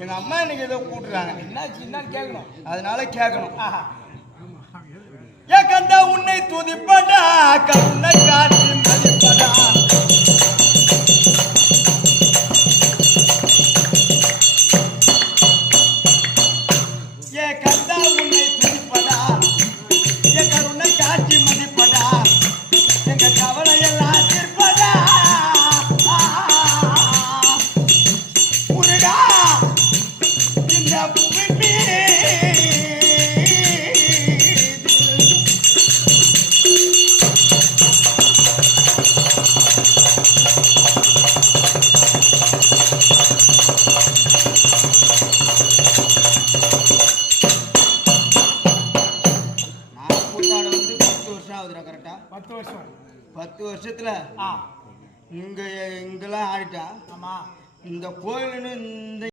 எங்க அம்மா இன்னைக்கு ஏதோ கூட்டுறாங்க. என்னாச்சு என்னன்னு கேட்கணும். அதனால கேட்கணும். ஆஹா. ஏ கந்தா உன்னை துதிப்படா கருணை வருஷம் ஆகுதுடா கரெக்டா பத்து வருஷம். பத்து வருஷத்துல இங்க இங்கெல்லாம் ஆடிட்டா? ஆமா. இந்த கோயிலுன்னு இந்த